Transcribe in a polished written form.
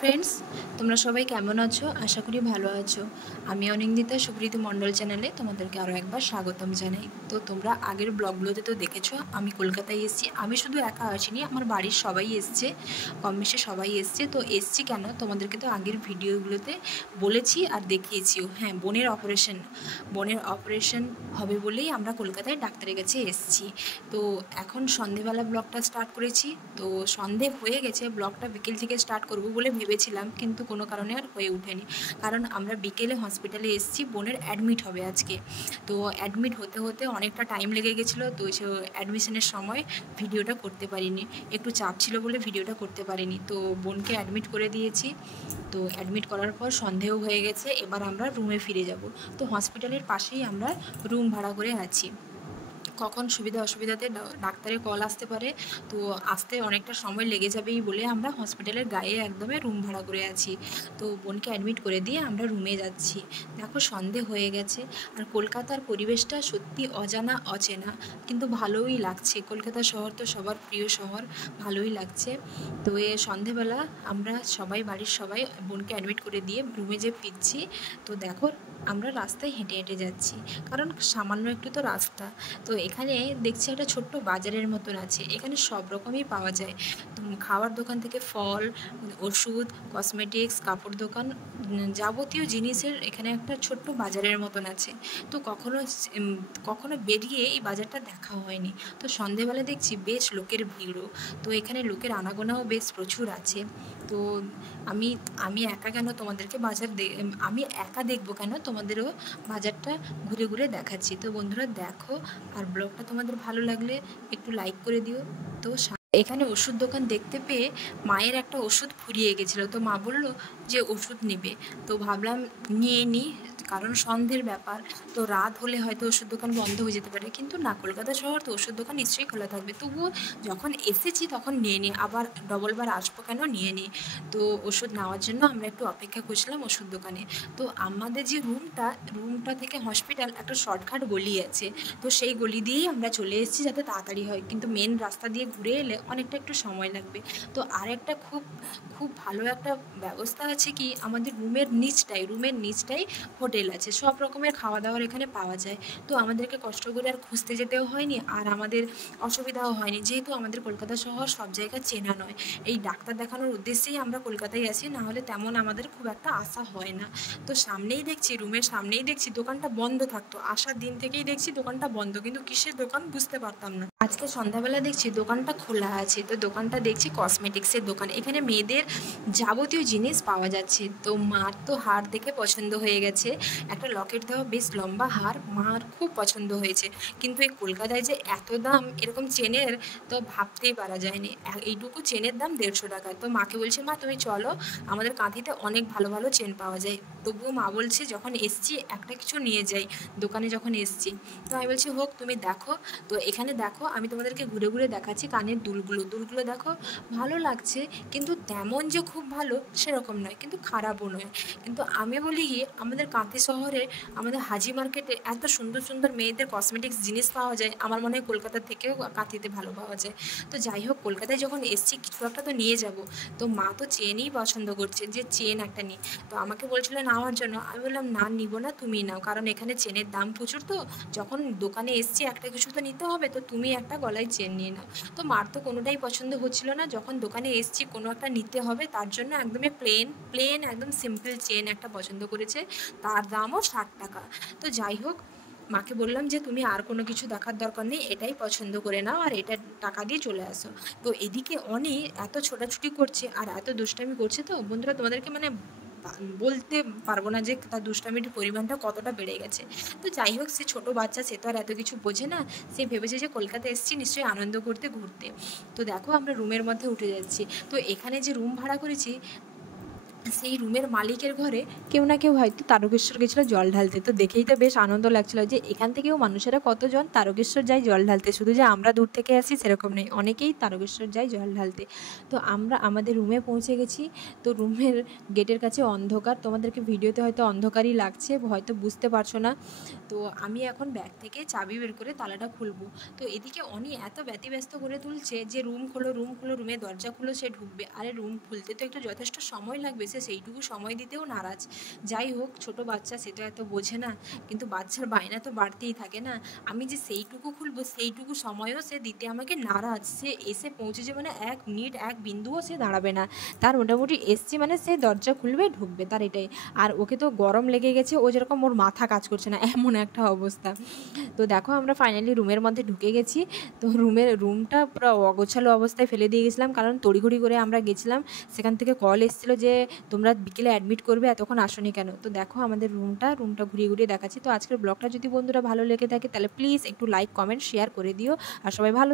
Friends, তোমরা সবাই কেমন আছো? আশা করি ভালো আছো। আমি অনিন্দিতা সুপ্রীতি মণ্ডল চ্যানেলে তোমাদেরকে আরও একবার স্বাগতম জানাই। তো তোমরা আগের ব্লগগুলোতে তো দেখেছো আমি কলকাতায় এসেছি। আমি শুধু একা আসিনি, আমার বাড়ির সবাই এসছে, কম বেশি সবাই এসছে। তো এসছি কেন, তোমাদেরকে তো আগের ভিডিওগুলোতে বলেছি আর দেখিয়েছিও। হ্যাঁ, বোনের অপারেশন হবে বলেই আমরা কলকাতায় ডাক্তারের কাছে এসছি। তো এখন সন্ধেবেলা ব্লগটা স্টার্ট করেছি। তো সন্ধে হয়ে গেছে, ব্লগটা বিকেল থেকে স্টার্ট করব বলে ভেবেছিলাম, কিন্তু কোনো কারণে আর হয়ে ওঠেনি। কারণ আমরা বিকেলে হসপিটালে এসেছি, বোনের অ্যাডমিট হবে আজকে। তো অ্যাডমিট হতে হতে অনেকটা টাইম লেগে গেছিলো। তো সে অ্যাডমিশনের সময় ভিডিওটা করতে পারিনি, একটু চাপ ছিল বলে ভিডিওটা করতে পারিনি। তো বোনকে অ্যাডমিট করে দিয়েছি। তো অ্যাডমিট করার পর সন্ধেও হয়ে গেছে, এবার আমরা রুমে ফিরে যাব। তো হসপিটালের পাশেই আমরা রুম ভাড়া করে আছি। কখন সুবিধা অসুবিধাতে ডাক্তারের কল আসতে পারে, তো আসতে অনেকটা সময় লেগে যাবেই বলে আমরা হসপিটালের গায়ে একদমই রুম ভাড়া করে আছি। তো বোনকে অ্যাডমিট করে দিয়ে আমরা রুমে যাচ্ছি। দেখো সন্ধে হয়ে গেছে, আর কলকাতার পরিবেশটা সত্যি অজানা অচেনা, কিন্তু ভালোই লাগছে। কলকাতা শহর তো সবার প্রিয় শহর, ভালোই লাগছে। তো সন্ধেবেলা আমরা সবাই, বাড়ির সবাই বোনকে অ্যাডমিট করে দিয়ে রুমে যে ফিরছি। তো দেখো আমরা রাস্তায় হেঁটে হেঁটে যাচ্ছি, কারণ সামান্য একটু তো রাস্তা। তো এখানে দেখছি একটা ছোট্ট বাজারের মতন আছে, এখানে সব রকমই পাওয়া যায়। খাওয়ার দোকান থেকে ফল, ওষুধ, কসমেটিক্স, কাপড় দোকান, যাবতীয় জিনিসের এখানে একটা ছোট্ট বাজারের মতন আছে। তো কখনো বেরিয়ে এই বাজারটা দেখা হয়নি। তো সন্ধেবেলা দেখছি বেশ লোকের ভিড়ও। তো এখানে লোকের আনাগোনাও বেশ প্রচুর আছে। তো আমি আমি একা কেন তোমাদেরকে আমি একা দেখবো কেন, তোমাদেরও বাজারটা ঘুরে ঘুরে দেখাচ্ছি। তো বন্ধুরা দেখো, আর ব্লগটা তোমাদের ভালো লাগলে একটু লাইক করে দিও। তো এখানে ওষুধ দোকান দেখতে পেয়ে মায়ের একটা ওষুধ ফুরিয়ে গেছিলো, তো মা বলল যে ওষুধ নেবে। তো ভাবলাম নিয়ে নিই, কারণ সন্ধ্যের ব্যাপার, তো রাত হলে হয়তো ওষুধ দোকান বন্ধ হয়ে যেতে পারে। কিন্তু না, কলকাতা শহর তো ওষুধ দোকান নিশ্চয়ই খোলা থাকবে। তবুও যখন এসেছি তখন নিয়ে নিই, আবার ডবলবার আসবো কেন, নিয়ে নিই। তো ওষুধ নেওয়ার জন্য আমরা একটু অপেক্ষা করছিলাম ওষুধ দোকানে। তো আমাদের যে রুমটা থেকে হসপিটাল একটা শর্টকাট গলি আছে, তো সেই গলি দিয়েই আমরা চলে এসেছি যাতে তাড়াতাড়ি হয়। কিন্তু মেন রাস্তা দিয়ে ঘুরে এলে অনেকটা একটু সময় লাগবে। তো আর একটা খুব খুব ভালো একটা ব্যবস্থা আছে কি, আমাদের রুমের নিচটাই হোটেল আছে, সব রকমের খাওয়া দাওয়ার এখানে পাওয়া যায়। তো আমাদেরকে কষ্ট করে আর খুঁজতে যেতেও হয়নি, আর আমাদের অসুবিধাও হয়নি, যেহেতু আমাদের কলকাতা শহর সব জায়গা চেনা নয়। এই ডাক্তার দেখানোর উদ্দেশ্যেই আমরা কলকাতায় আসি, না হলে তেমন আমাদের খুব একটা আসা হয় না। তো রুমের সামনেই দেখছি দোকানটা বন্ধ থাকতো, আসার দিন থেকেই দেখছি দোকানটা বন্ধ, কিন্তু কিসের দোকান বুঝতে পারতাম না। আজকে সন্ধ্যাবেলা দেখছি দোকানটা খোলা আছে। তো দোকানটা দেখছি কসমেটিক্সের দোকান, এখানে মেয়েদের যাবতীয় জিনিস পাওয়া যাচ্ছে। তো মার তো হার দেখে পছন্দ হয়ে গেছে, একটা লকেট দেওয়া বেশ লম্বা হার মার খুব পছন্দ হয়েছে। কিন্তু এই কলকাতায় যে এত দাম এরকম চেনের, তো ভাবতেই পারা যায়নি। এইটুকু চেনের দাম 150 টাকা। তো মাকে বলছে, মা তুমি চলো, আমাদের কাঁথিতে অনেক ভালো ভালো চেন পাওয়া যায়। তবুও মা বলছে যখন এসছি একটা কিছু নিয়ে যাই, দোকানে যখন এসছি। তো আমি বলছি হোক, তুমি দেখো। তো এখানে দেখো, আমি তোমাদেরকে ঘুরে ঘুরে দেখাচ্ছি কানের দুলগুলো দেখো, ভালো লাগছে, কিন্তু তেমন যে খুব ভালো সেরকম নয়, কিন্তু খারাপও নয়। কিন্তু আমি বলি গিয়ে, আমাদের কাঁথি শহরে, আমাদের হাজি মার্কেটে এত সুন্দর সুন্দর মেয়েদের কসমেটিক্স জিনিস পাওয়া যায়, আমার মনে হয় কলকাতার থেকেও কাঁথিতে ভালো পাওয়া যায়। তো যাই হোক, কলকাতায় যখন এসছি কিছু একটা তো নিয়ে যাব। তো মা তো চেনই পছন্দ করছে, যে চেন একটা নিই। তো আমাকে বলছিল নেওয়ার জন্য, আমি বললাম না, নিব না, তুমি নাও, কারণ এখানে চেনের দাম প্রচুর। তো যখন দোকানে এসছি একটা কিছু তো নিতে হবে, তো তুমি একটা গলায় চেন নিয়ে নাও। তো মার তো কোনোটাই পছন্দ হচ্ছিল না, যখন দোকানে এসছি কোনো একটা নিতে হবে, তার জন্য একদমই প্লেন একদম সিম্পল চেন একটা পছন্দ করেছে, তার দামও 60 টাকা। তো যাই হোক, মাকে বললাম যে তুমি আর কোনো কিছু দেখার দরকার নেই, এটাই পছন্দ করে নাও, আর এটা টাকা দিয়ে চলে আসো। তো এদিকে অনি এত ছোটাছুটি করছে আর এত দুষ্টামি করছে, তো বন্ধুরা তোমাদেরকে মানে বলতে পারবো না যে তার দুষ্টামির পরিমাণটা কতটা বেড়ে গেছে। তো যাই হোক, সে ছোটো বাচ্চা, সে তো আর এত কিছু বোঝে না, সে ভেবেছে যে কলকাতায় এসেছি নিশ্চয়ই আনন্দ করতে, ঘুরতে। তো দেখো আমরা রুমের মধ্যে উঠে যাচ্ছি। তো এখানে যে রুম ভাড়া করেছি, সেই রুমের মালিকের ঘরে কেউ না কেউ হয়তো তারকেশ্বর গেছিলো জল ঢালতে। তো দেখেই তো বেশ আনন্দ লাগছিলো যে এখান থেকেও মানুষেরা কতজন তারকেশ্বর যায় জল ঢালতে, শুধু যে আমরা দূর থেকে আসি সেরকম নেই, অনেকেই তারকেশ্বর যায় জল ঢালতে। তো আমরা আমাদের রুমে পৌঁছে গেছি। তো রুমের গেটের কাছে অন্ধকার, তোমাদেরকে ভিডিওতে হয়তো অন্ধকারই লাগছে, হয়তো বুঝতে পারছো না। তো আমি এখন ব্যাগ থেকে চাবি বের করে তালাটা খুলবো। তো এদিকে অনি এত ব্যতিব্যস্ত করে তুলছে যে রুম খোলো, রুম খোলো, রুমে দরজা খুলো, সে ঢুকবে। আরে রুম খুলতে তো একটু যথেষ্ট সময় লাগবে, সে সেইটুকু সময় দিতেও নারাজ। যাই হোক, ছোট বাচ্চা, সে তো এত বোঝে না, কিন্তু বাচ্চার বায়না তো বাড়তেই থাকে না। আমি যে সেইটুকু খুলবো সেইটুকু সময়ও সে দিতে আমাকে নারাজ। সে এসে পৌঁছেছে মানে 1 মিনিট 1 বিন্দুও সে দাঁড়াবে না। তার মোটামুটি এসছে মানে সে দরজা খুলবে, ঢুকবে, তার এটাই। আর ওকে তো গরম লেগে গেছে, ও যেরকম ওর মাথা কাজ করছে না এমন একটা অবস্থা। তো দেখো আমরা ফাইনালি রুমের মধ্যে ঢুকে গেছি। তো রুমটা পুরো অগোছালো অবস্থায় ফেলে দিয়ে গেছিলাম, কারণ তড়িঘড়ি করে আমরা গেছিলাম। সেখান থেকে কল এসেছিলো যে তোমরা বিকেলে অ্যাডমিট করবে, এতক্ষণ আসোনি কেন। তো দেখো আমাদের রুমটা ঘুরিয়ে ঘুরিয়ে দেখাচ্ছি। তো আজকের ব্লগটা যদি বন্ধুরা ভালো লেগে থাকে তাহলে প্লিজ একটু লাইক কমেন্ট শেয়ার করে দিও, আর সবাই ভালো